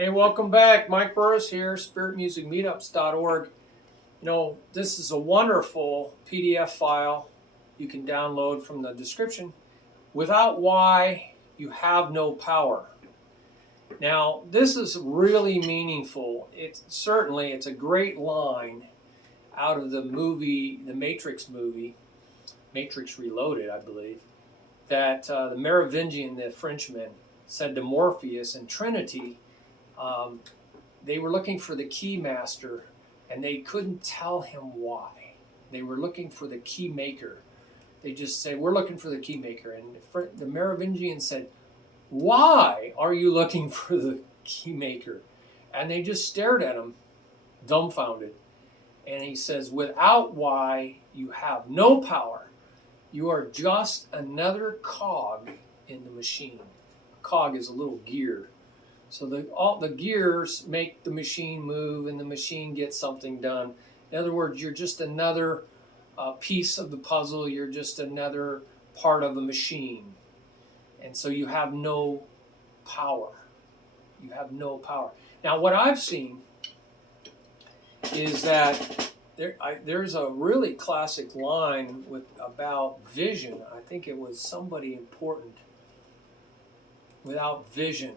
Hey, welcome back. Mike Burris here, spiritmusicmeetups.org. This is a wonderful PDF file you can download from the description. Without why, you have no power. Now, this is really meaningful. It's a great line out of the movie, the Matrix movie, Matrix Reloaded, I believe, that the Merovingian, the Frenchman, said to Morpheus and Trinity. They were looking for the key master, and they couldn't tell him why. They were looking for the key maker. They just said, we're looking for the key maker. And the Merovingian said, why are you looking for the key maker? And they just stared at him, dumbfounded. And he says, without why, you have no power. You are just another cog in the machine. A cog is a little gear. So all the gears make the machine move, and the machine gets something done. In other words, you're just another piece of the puzzle. You're just another part of a machine. And so you have no power. You have no power. Now, what I've seen is that there's a really classic line about vision. I think it was somebody important. Without vision.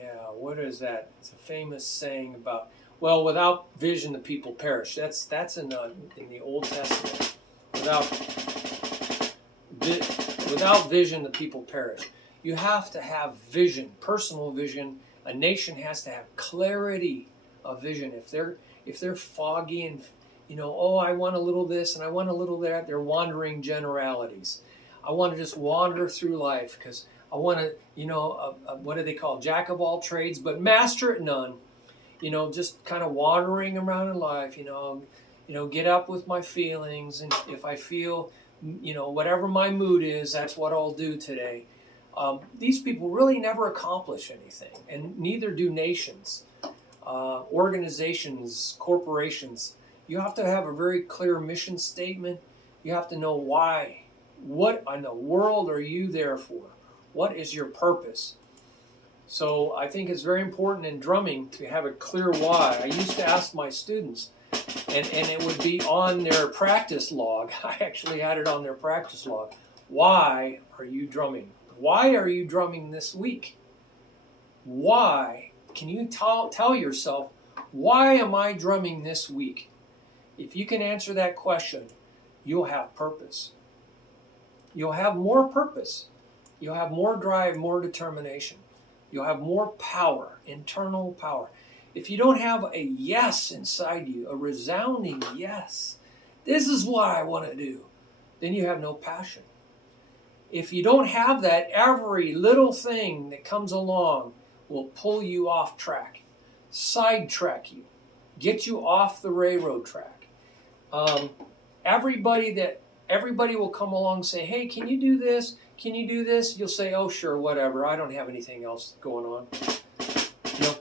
Yeah, what is that? It's a famous saying about, well, without vision the people perish. That's in the Old Testament. Without vision the people perish. You have to have vision, personal vision. A nation has to have clarity of vision. If they're foggy and I want a little this and I want a little that, they're wandering generalities. I want to just wander through life because I want to, what do they call, jack of all trades, but master at none. Just kind of wandering around in life, get up with my feelings. And if I feel, whatever my mood is, that's what I'll do today. These people really never accomplish anything, and neither do nations, organizations, corporations. You have to have a very clear mission statement. You have to know why. What in the world are you there for? What is your purpose? So I think it's very important in drumming to have a clear why. I used to ask my students, and it would be on their practice log. I actually had it on their practice log. Why are you drumming? Why are you drumming this week? Why? Can you tell yourself, why am I drumming this week? If you can answer that question, you'll have purpose. You'll have more purpose. You'll have more drive, more determination. You'll have more power, internal power. If you don't have a yes inside you, a resounding yes, this is what I want to do, then you have no passion. If you don't have that, every little thing that comes along will pull you off track, sidetrack you, get you off the railroad track. Everybody will come along and say, hey, can you do this? Can you do this? You'll say, oh, sure, whatever. I don't have anything else going on.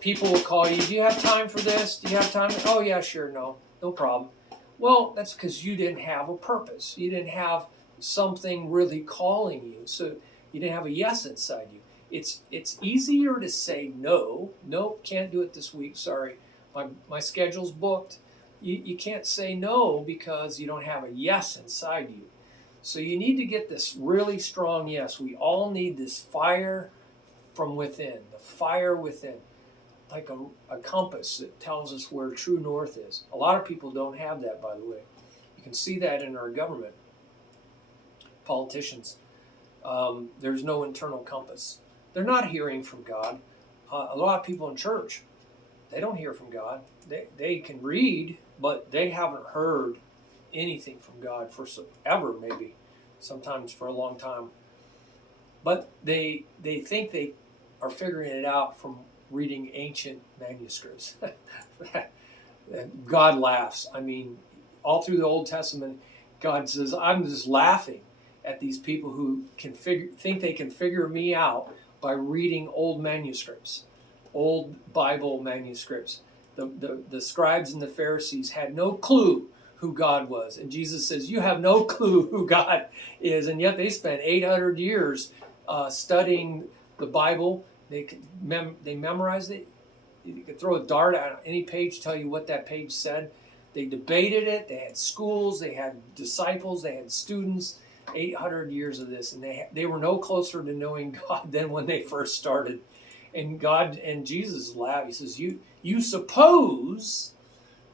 People will call you. Do you have time for this? Do you have time? Oh, yeah, sure. No problem. Well, that's because you didn't have a purpose. You didn't have something really calling you. So you didn't have a yes inside you. It's easier to say no. Nope, can't do it this week. Sorry. My schedule's booked. You can't say no because you don't have a yes inside you. So you need to get this really strong yes. We all need this fire from within, the fire within, like a compass that tells us where true north is. A lot of people don't have that, by the way. You can see that in our government. Politicians, there's no internal compass. They're not hearing from God. A lot of people in church, they don't hear from God. They can read, but they haven't heard anything from God for ever, maybe, sometimes for a long time. But they think they are figuring it out from reading ancient manuscripts. God laughs. I mean, all through the Old Testament, God says, I'm just laughing at these people who think they can figure me out by reading old manuscripts, old Bible manuscripts. The scribes and the Pharisees had no clue who God was. And Jesus says, you have no clue who God is. And yet they spent 800 years studying the Bible They memorized it. You could throw a dart at any page, tell you what that page said. They debated it. They had schools. They had disciples. They had students. 800 years of this, and they were no closer to knowing God than when they first started. And God and Jesus laughed. He says, "You suppose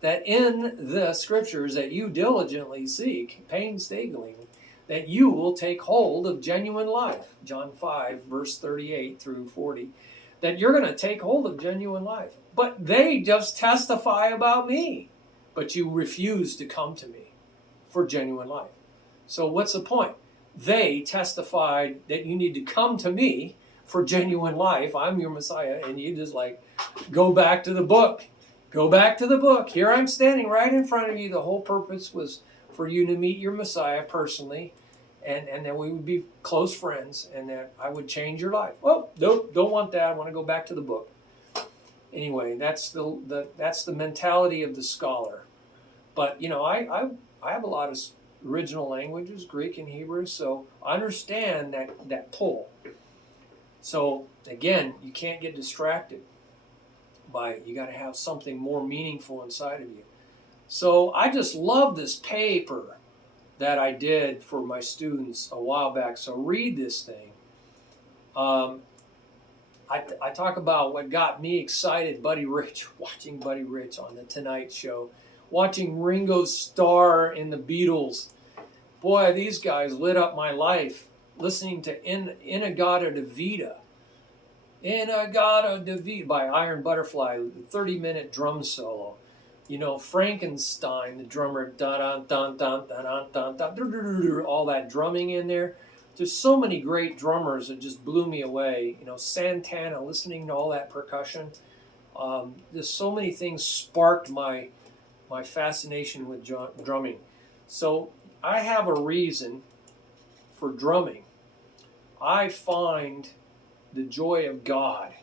that in the scriptures that you diligently seek, painstakingly, that you will take hold of genuine life." John 5, verse 38 through 40. That you're going to take hold of genuine life. But they just testify about me. But you refuse to come to me for genuine life. So what's the point? They testified that you need to come to me for genuine life. I'm your Messiah. And you just go back to the book. Go back to the book. Here I'm standing right in front of you. The whole purpose was for you to meet your Messiah personally. And then we would be close friends, and that I would change your life. Well, nope, don't want that. I want to go back to the book. Anyway, that's the mentality of the scholar. But I have a lot of original languages, Greek and Hebrew, so I understand that pull. So again, you can't get distracted by it. You got to have something more meaningful inside of you. So I just love this paper that I did for my students a while back. So read this thing. I talk about what got me excited, Buddy Rich, watching Buddy Rich on The Tonight Show, watching Ringo Starr in the Beatles. Boy, these guys lit up my life. Listening to In-A-Gadda-Da-Vida. In-A-Gadda-Da-Vida by Iron Butterfly, 30-minute drum solo. Frankenstein, the drummer, dun dun dun dun dun dun dun, all that drumming in there. There's so many great drummers that just blew me away. Santana, listening to all that percussion. There's so many things sparked my fascination with drumming. So I have a reason for drumming. I find the joy of God.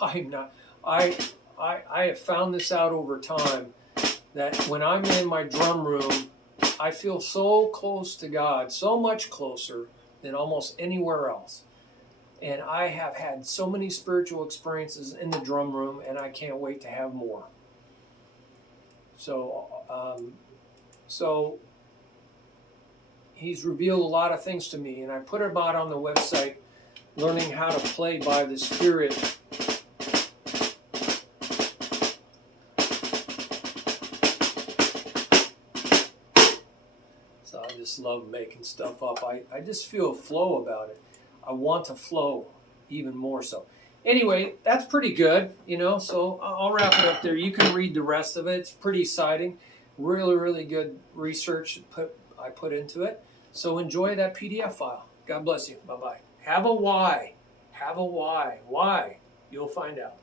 I have found this out over time, that when I'm in my drum room, I feel so close to God, so much closer than almost anywhere else. And I have had so many spiritual experiences in the drum room, and I can't wait to have more. So he's revealed a lot of things to me, and I put about on the website, Learning How to Play by the Spirit. So I just love making stuff up. I just feel a flow about it. I want to flow even more so. Anyway, that's pretty good, so I'll wrap it up there. You can read the rest of it. It's pretty exciting. Really, really good research I put into it. So enjoy that PDF file. God bless you. Bye-bye. Have a why. Have a why. Why? You'll find out.